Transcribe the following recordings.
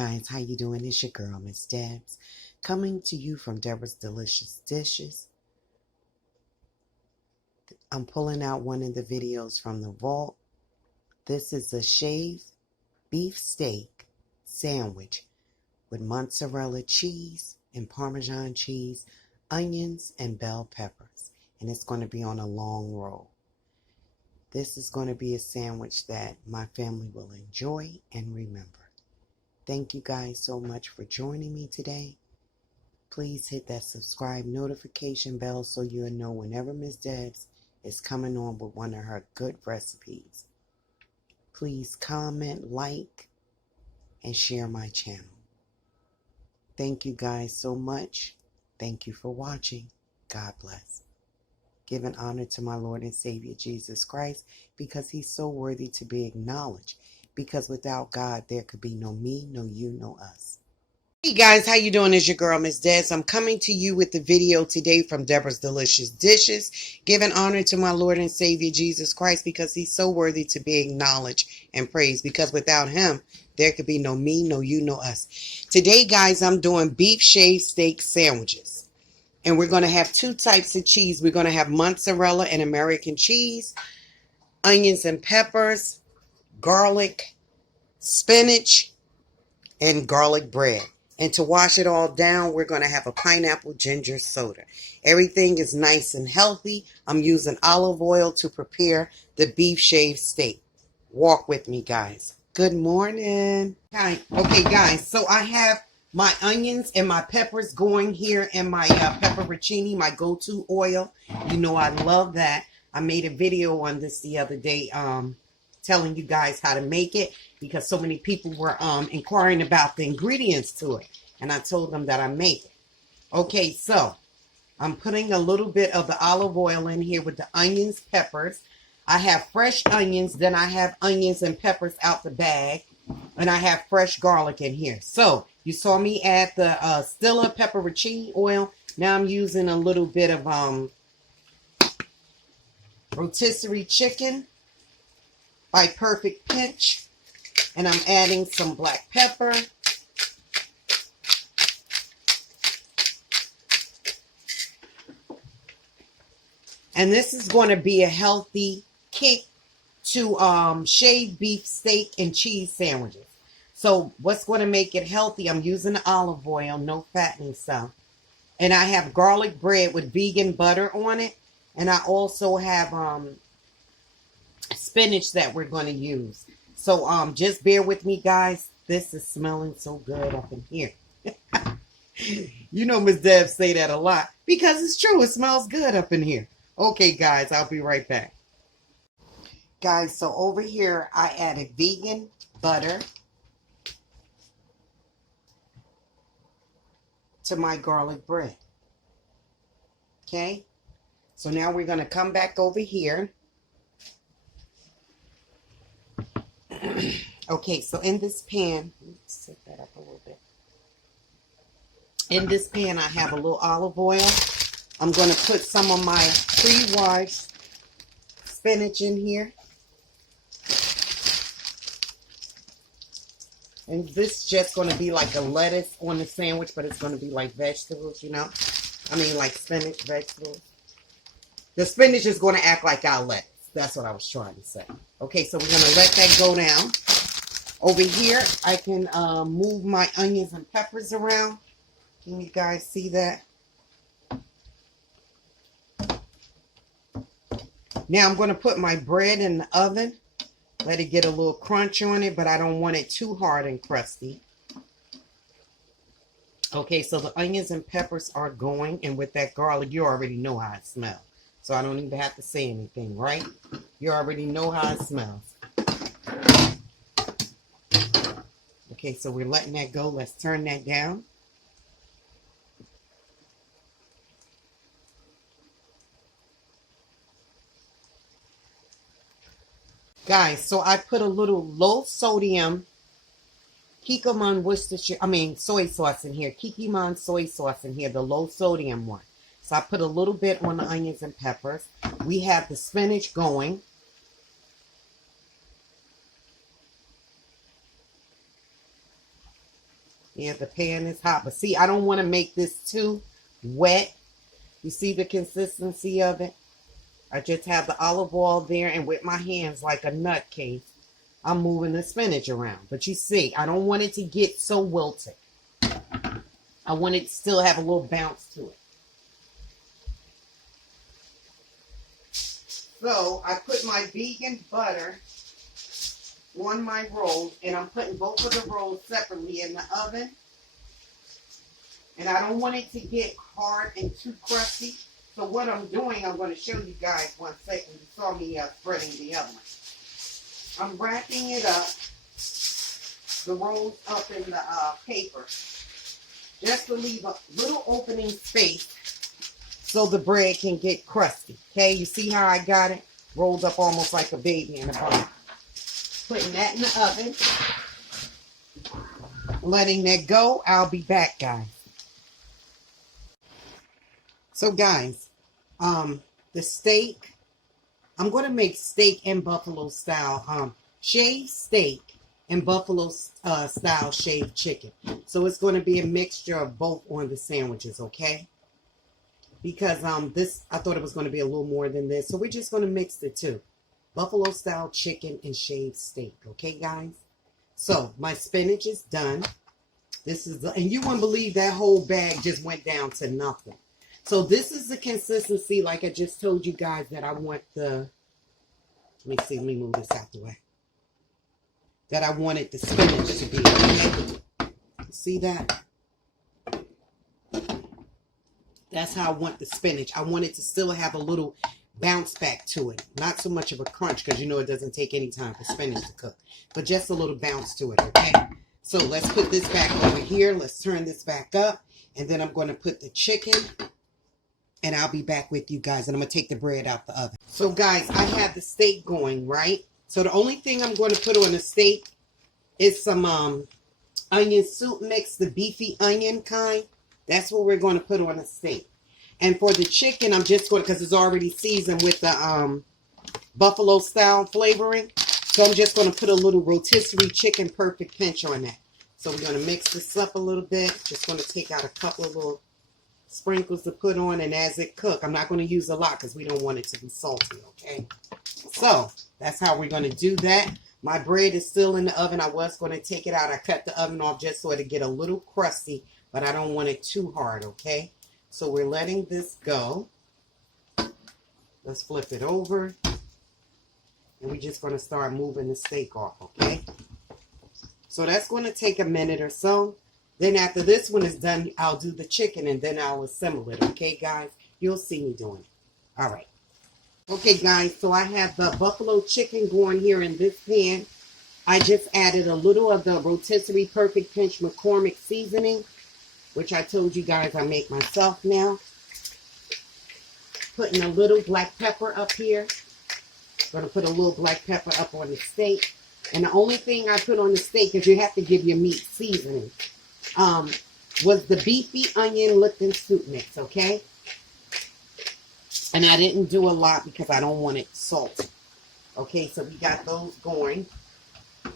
guys, how you doing? It's your girl, Miss Debs, coming to you from Deborah's Delicious Dishes. I'm pulling out one of the videos from the vault. This is a shaved beef steak sandwich with mozzarella cheese and Parmesan cheese, onions, and bell peppers. And it's going to be on a long roll. This is going to be a sandwich that my family will enjoy and remember. Thank you guys so much for joining me today. Please hit that subscribe notification bell so you'll know whenever Miss Debs is coming on with one of her good recipes. Please comment, like, and share my channel. Thank you guys so much. Thank you for watching. God bless. Giving honor to my Lord and Savior Jesus Christ because he's so worthy to be acknowledged. Because without God, there could be no me, no you, no us. Hey guys, how you doing? It's your girl, Miss Des. I'm coming to you with the video today from Deborah's Delicious Dishes, giving honor to my Lord and Savior Jesus Christ because he's so worthy to be acknowledged and praised. Because without him, there could be no me, no you, no us. Today, guys, I'm doing beef shaved steak sandwiches. And we're going to have two types of cheese. We're going to have mozzarella and American cheese, onions and peppers, garlic, spinach, and garlic bread. And to wash it all down, we're going to have a pineapple ginger soda. Everything is nice and healthy. I'm using olive oil to prepare the beef shaved steak. Walk with me, guys. Good morning. Hi. Okay, guys, so I have my onions and my peppers going here in my pepperoncini, my go-to oil. You know I love that. I made a video on this the other day telling you guys how to make it because so many people were inquiring about the ingredients to it. And I told them that I make it. Okay, so I'm putting a little bit of the olive oil in here with the onions, peppers. I have fresh onions, then I have onions and peppers out the bag. And I have fresh garlic in here. So you saw me add the Stilla pepperoncini oil. Now I'm using a little bit of rotisserie chicken by Perfect Pinch. And I'm adding some black pepper. And this is going to be a healthy kick to shaved beef steak and cheese sandwiches. So what's going to make it healthy? I'm using olive oil, no fattening stuff. And I have garlic bread with vegan butter on it. And I also have spinach that we're going to use. So just bear with me, guys. This is smelling so good up in here. You know Miss Deb say that a lot because it's true. It smells good up in here. Okay, guys, I'll be right back. Guys, so over here I added vegan butter to my garlic bread. Okay, so now we're going to come back over here. Okay, so in this pan, let's set that up a little bit. In this pan, I have a little olive oil. I'm going to put some of my pre-washed spinach in here. And this is just going to be like a lettuce on the sandwich, but it's going to be like vegetables, you know. I mean, like spinach, vegetables. The spinach is going to act like our lettuce. That's what I was trying to say. Okay, so we're going to let that go down. Over here, I can move my onions and peppers around. Can you guys see that? Now I'm going to put my bread in the oven. Let it get a little crunch on it, but I don't want it too hard and crusty. Okay, so the onions and peppers are going, and with that garlic, you already know how it smells. So I don't even have to say anything, right? You already know how it smells. Okay, so we're letting that go. Let's turn that down. Guys, so I put a little low sodium Kikkoman Worcestershire, soy sauce in here. Kikkoman soy sauce in here, the low sodium one. So I put a little bit on the onions and peppers. We have the spinach going. Yeah, the pan is hot. But see, I don't want to make this too wet. You see the consistency of it? I just have the olive oil there, and with my hands like a nutcase, I'm moving the spinach around. But you see, I don't want it to get so wilted. I want it to still have a little bounce to it. So I put my vegan butter on my rolls, and I'm putting both of the rolls separately in the oven. And I don't want it to get hard and too crusty. So what I'm doing, I'm going to show you guys 1 second. You saw me spreading the other one. I'm wrapping it up, the rolls up in the paper, just to leave a little opening space so the bread can get crusty. Okay, you see how I got it? Rolled up almost like a baby in a bun. Putting that in the oven. Letting that go. I'll be back, guys. So, guys, the steak, I'm going to make steak and buffalo style, shaved steak and buffalo style shaved chicken. So it's going to be a mixture of both on the sandwiches, okay? Because I thought it was going to be a little more than this. So we're just going to mix the two. Buffalo style chicken and shaved steak, okay, guys? So my spinach is done. This is and you wouldn't believe that whole bag just went down to nothing. So this is the consistency, like I just told you guys, that I want the, let me move this out the way, that I wanted the spinach to be. See that? That's how I want the spinach. I want it to still have a little bounce back to it. Not so much of a crunch, because you know it doesn't take any time for spinach to cook. But just a little bounce to it, okay? So let's put this back over here. Let's turn this back up. And then I'm going to put the chicken. And I'll be back with you guys. And I'm going to take the bread out the oven. So, guys, I have the steak going, right? So, the only thing I'm going to put on the steak is some onion soup mix, the beefy onion kind. That's what we're going to put on the steak. And for the chicken, I'm just going to, because it's already seasoned with the buffalo style flavoring. So, I'm just going to put a little rotisserie chicken perfect pinch on that. So, we're going to mix this up a little bit. Just going to take out a couple of little sprinkles to put on, and as it cooks, I'm not going to use a lot because we don't want it to be salty, okay? So that's how we're going to do that. My bread is still in the oven. I was going to take it out. I cut the oven off just so it get a little crusty, but I don't want it too hard, okay? So we're letting this go. Let's flip it over, and we're just going to start moving the steak off, okay? So that's going to take a minute or so. Then after this one is done, I'll do the chicken, and then I'll assemble it. Okay, guys? You'll see me doing it. All right. Okay, guys. So I have the buffalo chicken going here in this pan. I just added a little of the rotisserie perfect pinch McCormick seasoning, which I told you guys I make myself now. Putting a little black pepper up here. Going to put a little black pepper up on the steak. And the only thing I put on the steak is you have to give your meat seasoning. Was the beefy onion Lipton soup mix, okay? And I didn't do a lot because I don't want it salty. Okay, so we got those going.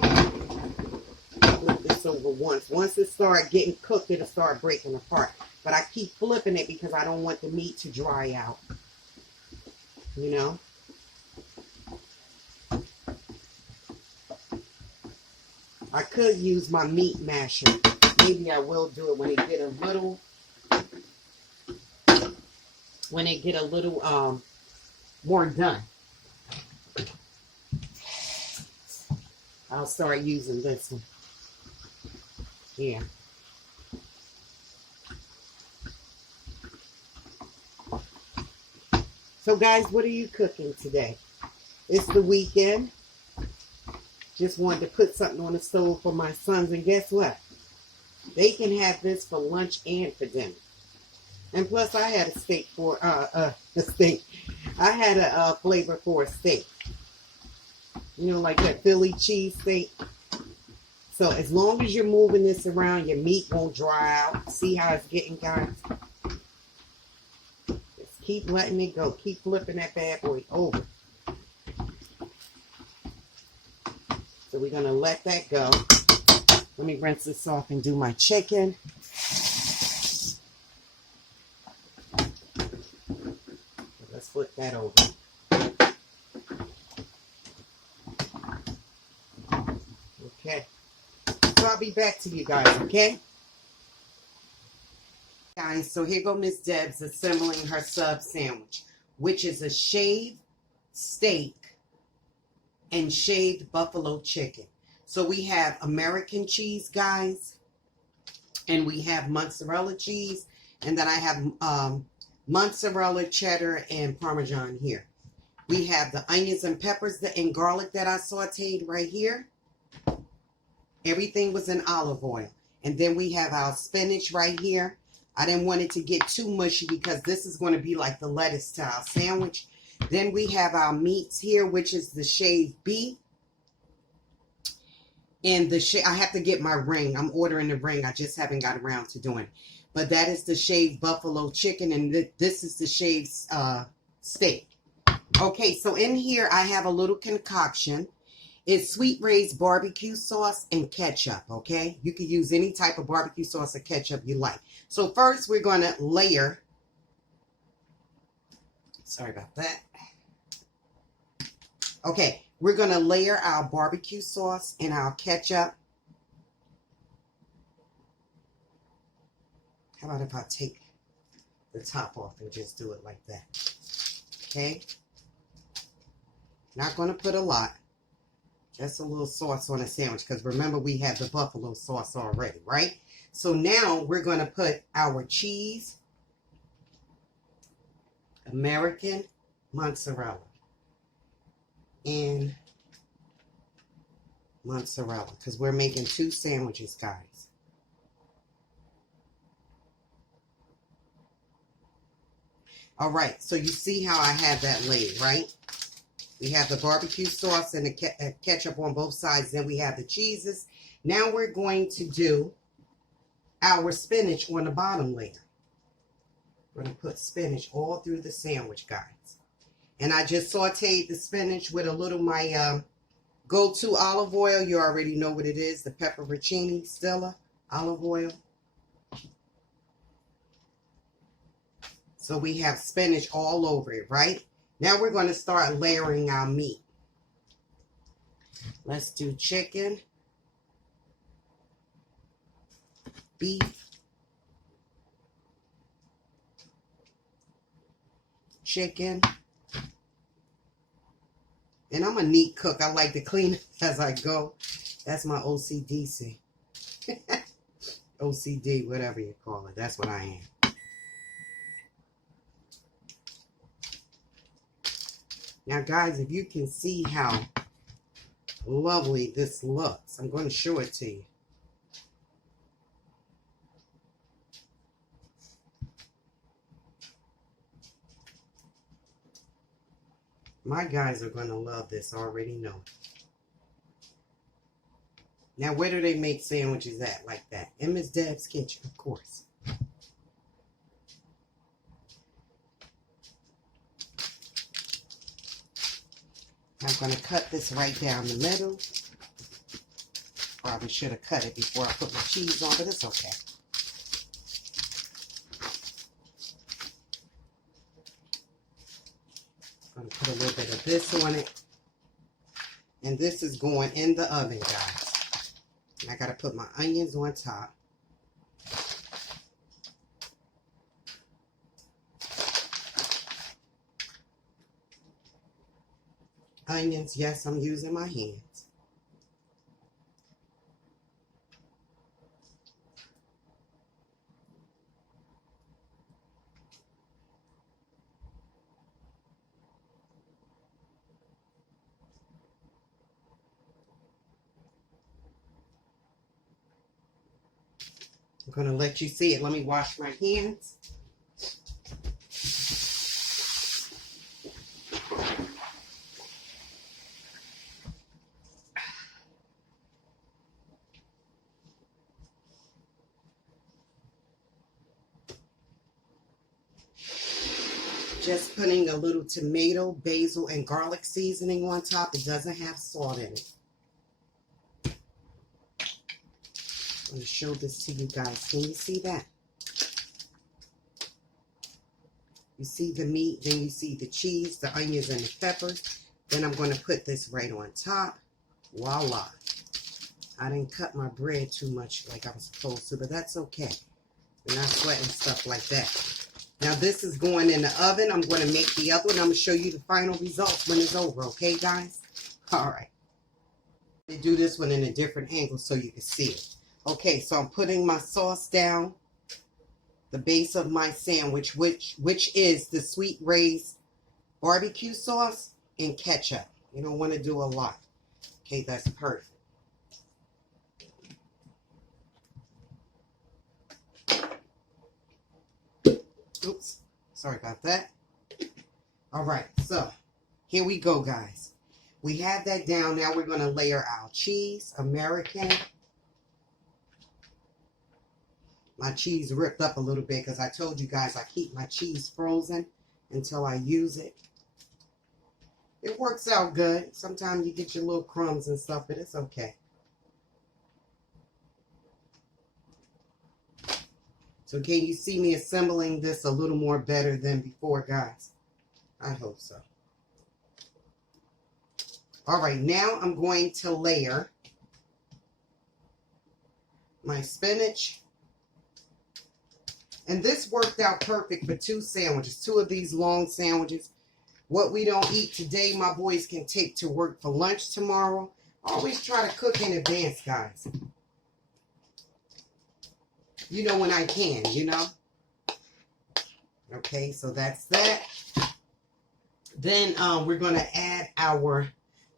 Flip this over once. Once it starts getting cooked, it'll start breaking apart. But I keep flipping it because I don't want the meat to dry out. You know? I could use my meat masher. Maybe I will do it when it get a little, more done. I'll start using this one. Yeah. So guys, what are you cooking today? It's the weekend. Just wanted to put something on the stove for my sons, and guess what? They can have this for lunch and for dinner. And plus, I had a steak for a steak. I had a flavor for a steak. You know, like that Philly cheese steak. So as long as you're moving this around, your meat won't dry out. See how it's getting, guys? Just keep letting it go. Keep flipping that bad boy over. So we're going to let that go. Let me rinse this off and do my chicken. Let's flip that over. Okay. So I'll be back to you guys, okay? Guys, so here go Miss Debs assembling her sub sandwich, which is a shaved steak and shaved buffalo chicken. So we have American cheese, guys, and we have mozzarella cheese, and then I have mozzarella, cheddar, and Parmesan here. We have the onions and peppers and garlic that I sauteed right here. Everything was in olive oil. And then we have our spinach right here. I didn't want it to get too mushy because this is going to be like the lettuce style sandwich. Then we have our meats here, which is the shaved beef. And I have to get my ring. I'm ordering the ring. I just haven't got around to doing it. But that is the shaved buffalo chicken, and this is the shaved steak. Okay, so in here I have a little concoction. It's sweet raised barbecue sauce and ketchup, okay? You can use any type of barbecue sauce or ketchup you like. So first we're going to layer. Sorry about that. Okay, we're going to layer our barbecue sauce and our ketchup. How about if I take the top off and just do it like that? Okay. Not going to put a lot. Just a little sauce on a sandwich because remember we have the buffalo sauce already, right? So now we're going to put our cheese, American mozzarella, and mozzarella because we're making 2 sandwiches, guys. All right, so you see how I have that laid, right? We have the barbecue sauce and the ketchup on both sides. Then we have the cheeses. Now we're going to do our spinach on the bottom layer. We're going to put spinach all through the sandwich, guys. And I just sauteed the spinach with a little my go-to olive oil. You already know what it is, the pepperoncini Stella olive oil. So we have spinach all over it, right? Now we're going to start layering our meat. Let's do chicken, beef, chicken. And I'm a neat cook. I like to clean as I go. That's my OCDC. OCD, whatever you call it. That's what I am. Now, guys, if you can see how lovely this looks, I'm going to show it to you. My guys are going to love this, I already know. Now, where do they make sandwiches at like that? In Miss Deb's kitchen, of course. I'm going to cut this right down the middle. Probably should have cut it before I put my cheese on, but it's okay. I'm going to put a little bit of this on it. And this is going in the oven, guys. I got to put my onions on top. Onions, yes, I'm using my hands. I'm going to let you see it. Let me wash my hands. Just putting a little tomato, basil, and garlic seasoning on top. It doesn't have salt in it. I'm going to show this to you guys. Can you see that? You see the meat, then you see the cheese, the onions, and the peppers. Then I'm going to put this right on top. Voila. I didn't cut my bread too much like I was supposed to, but that's okay. We're not sweating stuff like that. Now this is going in the oven. I'm going to make the other one. I'm going to show you the final results when it's over. Okay, guys? All right. They do this one in a different angle so you can see it. Okay, so I'm putting my sauce down. The base of my sandwich, which is the sweet raised barbecue sauce and ketchup. You don't want to do a lot. Okay, that's perfect. Oops, sorry about that. All right, so here we go, guys. We have that down. Now we're going to layer our cheese, American. My cheese ripped up a little bit because I told you guys I keep my cheese frozen until I use it. It works out good. Sometimes you get your little crumbs and stuff, but it's okay. So can you see me assembling this a little more better than before, guys? I hope so. All right, now I'm going to layer my spinach. And this worked out perfect for 2 sandwiches, 2 of these long sandwiches. What we don't eat today, my boys can take to work for lunch tomorrow. Always try to cook in advance, guys. You know, when I can, you know. Okay, so that's that. Then we're going to add our,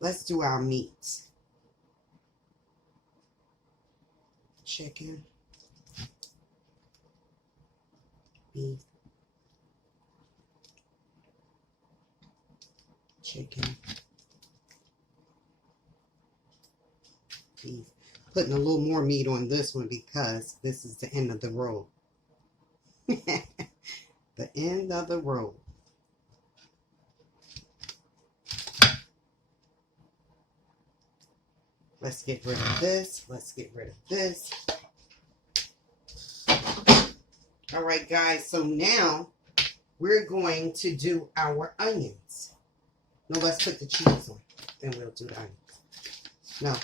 let's do our meats. Chicken. Beef. Chicken. Beef. Putting a little more meat on this one because this is the end of the roll. The end of the roll. Let's get rid of this. Let's get rid of this. All right, guys. So now we're going to do our onions. No, let's put the cheese on. Then we'll do the onions. No.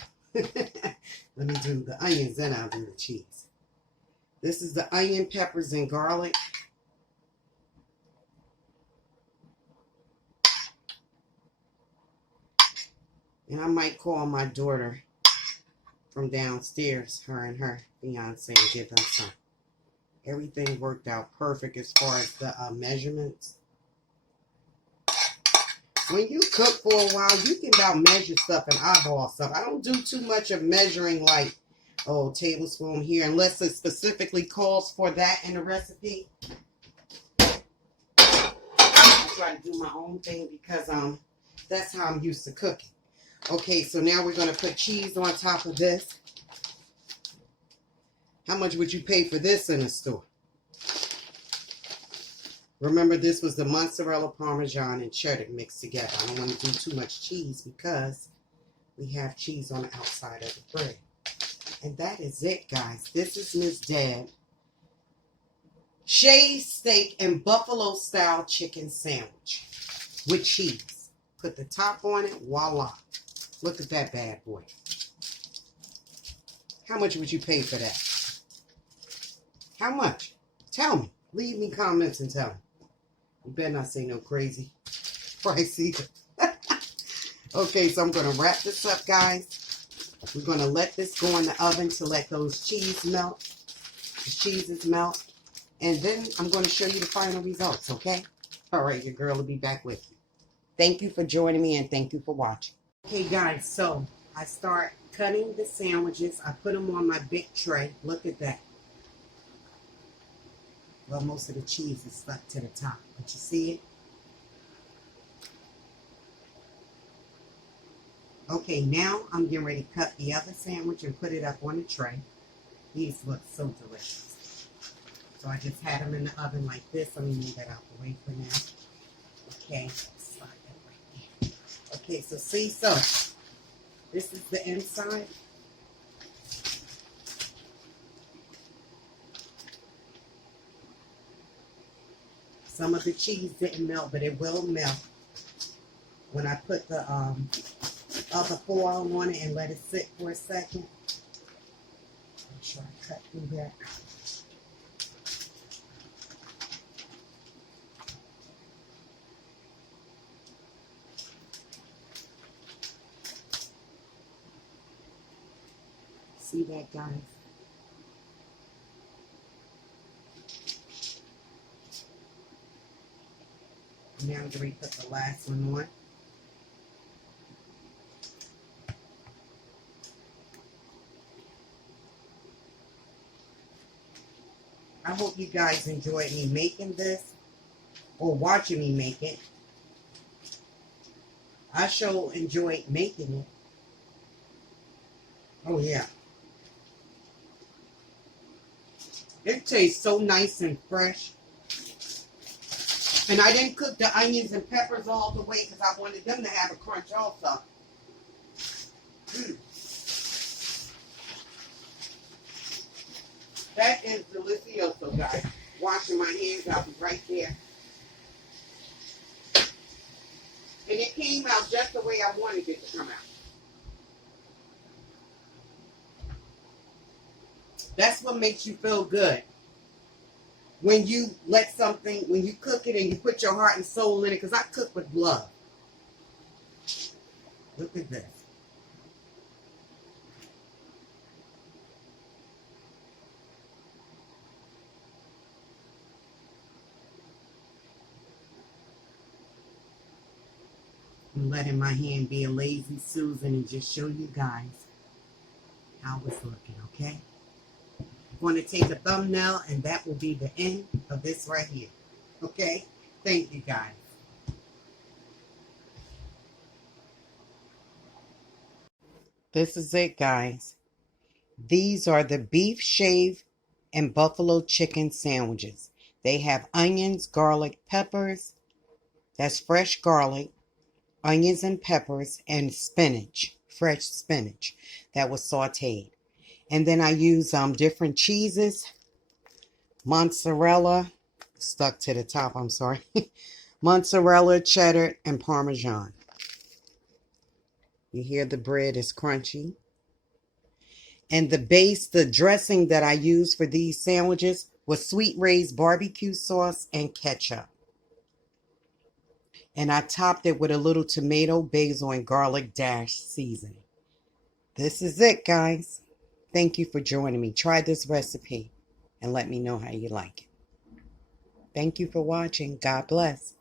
Let me do the onions, then I'll do the cheese. This is the onion, peppers, and garlic. And I might call my daughter from downstairs, her and her fiance, and give them some. Everything worked out perfect as far as the measurements. When you cook for a while, you can about measure stuff and eyeball stuff. I don't do too much of measuring like, oh, tablespoon here, unless it specifically calls for that in the recipe. I try to do my own thing because that's how I'm used to cooking. Okay, so now we're going to put cheese on top of this. How much would you pay for this in a store? Remember, this was the mozzarella, parmesan, and cheddar mixed together. I don't want to do too much cheese because we have cheese on the outside of the bread. And that is it, guys. This is Miss Deb. Shaved steak and buffalo-style chicken sandwich with cheese. Put the top on it. Voila. Look at that bad boy. How much would you pay for that? How much? Tell me. Leave me comments and tell me. You better not say no crazy price either. Okay, so I'm going to wrap this up, guys. We're going to let this go in the oven to let those cheese melt. The cheeses melt. And then I'm going to show you the final results, okay? All right, your girl will be back with you. Thank you for joining me and thank you for watching. Okay, guys, so I start cutting the sandwiches. I put them on my big tray. Look at that. Well, most of the cheese is stuck to the top, but you see it? Okay, now I'm getting ready to cut the other sandwich and put it up on the tray. These look so delicious. So I just had them in the oven like this. Let me move that out the way for now. Okay, slide that right there. Okay, so see, so this is the inside. Some of the cheese didn't melt, but it will melt when I put the other foil on it and let it sit for a second. Make sure I cut through that. See that, guys? Now I'm going to put the last one on. I hope you guys enjoyed me making this or watching me make it. I sure enjoyed making it. Oh yeah. It tastes so nice and fresh. And I didn't cook the onions and peppers all the way because I wanted them to have a crunch also. That is delicioso, guys. Washing my hands, I'll be right there. And it came out just the way I wanted it to come out. That's what makes you feel good. When you let something, when you cook it and you put your heart and soul in it, because I cook with love. Look at this. I'm letting my hand be a lazy Susan and just show you guys how it's looking, okay? I'm going to take a thumbnail and that will be the end of this right here, okay? Thank you, guys. This is it, guys. These are the beef shaved and buffalo chicken sandwiches. They have onions, garlic, peppers. That's fresh garlic, onions and peppers, and spinach, fresh spinach that was sauteed. And then I use different cheeses, mozzarella, stuck to the top, I'm sorry, mozzarella, cheddar, and Parmesan. You hear the bread is crunchy. And the base, the dressing that I used for these sandwiches was sweet raised barbecue sauce and ketchup. And I topped it with a little tomato, basil, and garlic dash seasoning. This is it, guys. Thank you for joining me. Try this recipe and let me know how you like it. Thank you for watching. God bless.